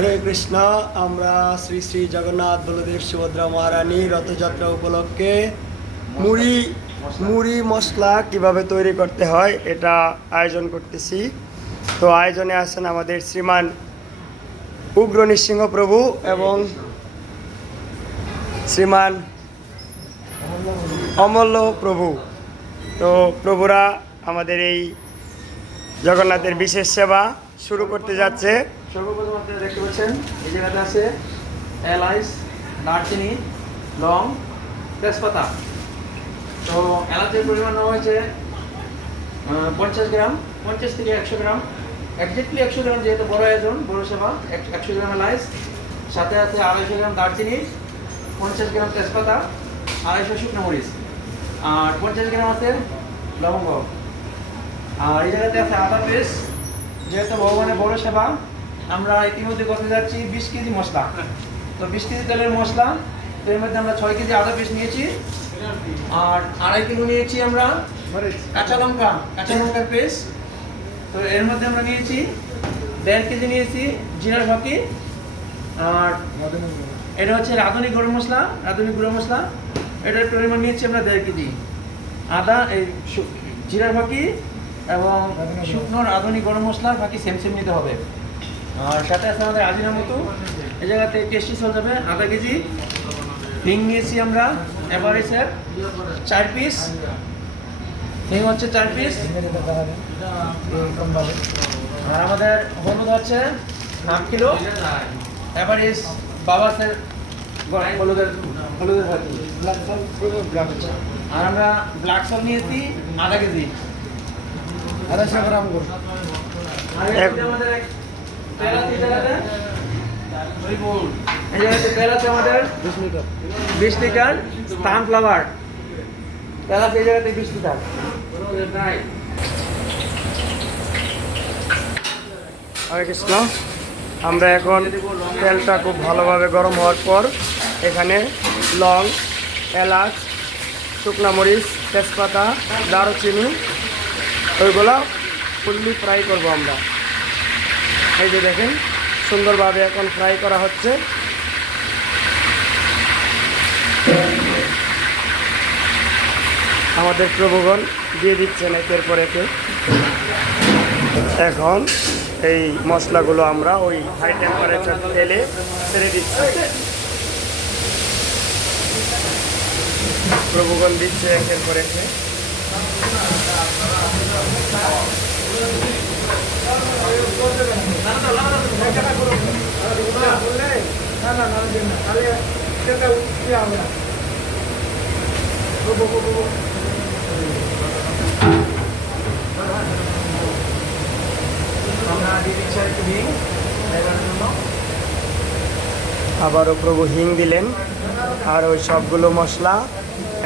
হরে কৃষ্ণ, আমরা শ্রী শ্রী জগন্নাথ বলদেব সুভদ্রা মহারানী রথযাত্রা উপলক্ষে মুড়ি মুড়ি মশলা কীভাবে তৈরি করতে হয় এটা আয়োজন করতেছি। তো আয়োজনে আছেন আমাদের শ্রীমান উগ্র নৃসিংহ প্রভু এবং শ্রীমান অমল্য প্রভু। তো প্রভুরা আমাদের এই জগন্নাথের বিশেষ সেবা শুরু করতে যাচ্ছে। সর্বপ্রথম আপনারা দেখতে পাচ্ছেন, এই জায়গাতে আছে এলাইচ দারচিনি লং, তেজপাতা। তো এলাচের পরিমাণ নেওয়া হয়েছে পঞ্চাশ গ্রাম, পঞ্চাশ থেকে একশো গ্রাম। একজাক্টলি একশো গ্রাম যেহেতু বড় আয়োজন, বড় সেবা, এক- একশো গ্রাম এলাইচ সাথে আছে আড়াইশো গ্রাম দারচিনি, পঞ্চাশ গ্রাম তেজপাতা, আড়াইশো শুকনো মরিচ, আর পঞ্চাশ গ্রাম আছে লবঙ্গ। আর এই জায়গাতে আছে আদা পেস্ট, যেহেতু ভগবানের বড় সেবা আমরা ইতিমধ্যে করতে যাচ্ছি বিশ কেজি মশলা। তো বিশ কেজি তেলের মশলা তো এর মধ্যে আমরা ছয় কেজি আদা পেস্ট নিয়েছি আর আড়াই কিলো নিয়েছি আমরা কাঁচা লঙ্কা কাঁচা লঙ্কার পেস্ট। তো এর মধ্যে আমরা নিয়েছি দেড় কেজি নিয়েছি জিরার ফাঁকি আর এটা হচ্ছে রাঁধুনি গরম মশলা রাঁধুনি গুঁড়ো মশলা। এটার পরিমাণ নিয়েছি আমরা দেড় কেজি। আদা এই জিরার ফাঁকি এবং শুকনো রাঁধুনি গরম মশলার ফাঁকি সেম সেম নিতে হবে। আর সাথে আছে আমাদের আজিনা মতো। এই জায়গাতে টেস্টি চলে যাবে আধা কেজি। হিং নিয়েছি আমরা এভারেজের চার পিস হিং হচ্ছে চার পিস আর আমাদের হলুদ হচ্ছে হাফ কিলো। এভারেজ বাবাসের হলুদের হলুদের আর আমরা ব্ল্যাক সল্ট নিয়েছি আধা কেজি। আড়াইশো গ্রাম আর এক- যে আমাদের এই জায়গাতে। তেল আছে আমাদের বিশ লিটার সানফ্লাওয়ার তেল আছে এই জায়গাতে বিশ লিটার হরে কৃষ্ণ। আমরা এখন তেলটা খুব ভালোভাবে গরম হওয়ার পর এখানে লং এলাচ শুকনা মরিচ তেজপাতা দারুচিনি ওইগুলো ফুললি ফ্রাই করব আমরা। এই যে দেখেন, সুন্দরভাবে এখন ফ্রাই করা হচ্ছে। আমাদের প্রভুগণ দিয়ে দিচ্ছেন একের পর একে। এখন এই মশলাগুলো আমরা ওই হাই টেম্পারেচার তেলে ছেড়ে দিচ্ছি। প্রভুগণ দিচ্ছে একের পর একে। আমরা হিং ফ্লেভারের জন্য। আবারও প্রভু হিং দিলেন। আর ওই সবগুলো মশলা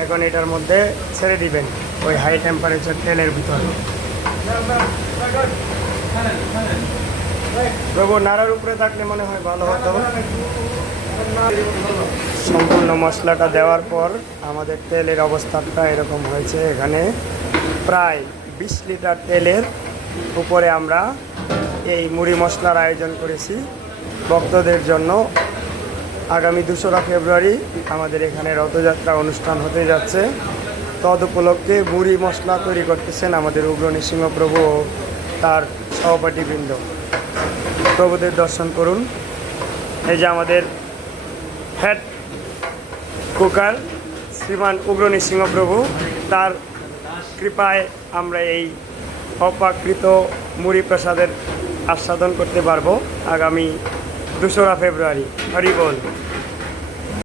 এখন এটার মধ্যে ছেড়ে দিবেন। ওই হাই টেম্পারেচার তেলের ভিতরে। প্রভু নাড়ার উপরে থাকলে মনে হয় ভালো হতো। সম্পূর্ণ মশলাটা দেওয়ার পর আমাদের তেলের অবস্থাটা এরকম হয়েছে এখানে। প্রায় বিশ লিটার তেলের উপরে আমরা এই মুড়ি মশলার আয়োজন করেছি। ভক্তদের জন্য আগামী দুশোরা ফেব্রুয়ারি আমাদের এখানে রথযাত্রা অনুষ্ঠান হতে যাচ্ছে। তদ উপলক্ষে মুড়ি মশলা তৈরি করতেছেন আমাদের উগ্র নৃসিংহ প্রভু ও তার সহপাঠীবৃন্দ। প্রভুদের দর্শন করুন। এই যে আমাদের হেড কুকার শ্রীমান উগ্রণী সিংহপ্রভু, তার কৃপায় আমরা এই অপাকৃত মুড়ি প্রসাদের আস্বাদন করতে পারব আগামী দোসরা ফেব্রুয়ারি। হরি বল।